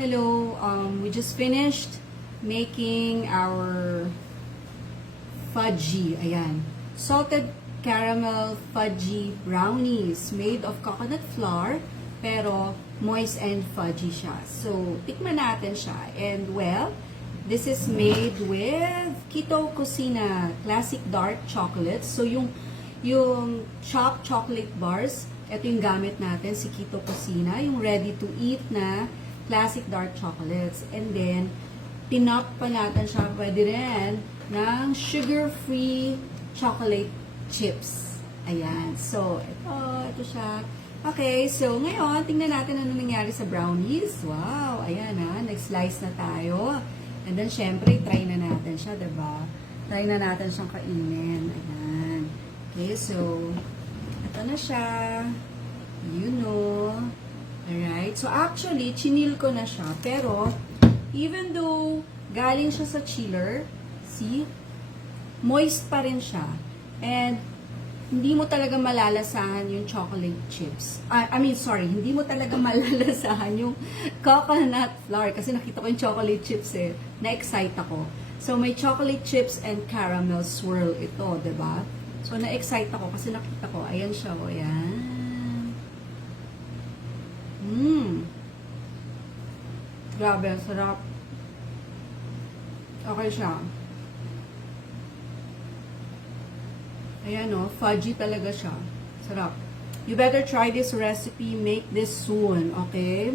Hello, we just finished making our fudgy, ayan, salted caramel fudgy brownies made of coconut flour, pero moist and fudgy siya. So, tikman natin siya. And well, this is made with Keto Cucina Classic Dark Chocolate. So, yung chopped chocolate bars, ito yung gamit natin, si Keto Cucina, yung ready to eat na classic dark chocolates. And then, tinop pa natin siya, pwede rin, ng sugar-free chocolate chips. Ayan. So, ito siya. Okay, so ngayon, tingnan natin ano nangyari sa brownies. Wow, ayan ha, nag-slice na tayo. And then, syempre, try na natin siya, diba? Try na natin siyang kainin. Ayan. Okay, so, ito na siya. You know. Alright, so actually, chinil ko na siya. Pero, even though galing siya sa chiller, see, moist pa rin siya. And, hindi mo talaga malalasahan yung chocolate chips. Hindi mo talaga malalasahan yung coconut flour. Kasi nakita ko yung chocolate chips eh. Na-excite ako. So, may chocolate chips and caramel swirl ito, diba? So, na-excite ako kasi nakita ko. Ayan siya, o ayan. Grabe, sarap. Okay siya. Ayan o, fudgy talaga siya. Sarap. You better try this recipe. Make this soon, okay?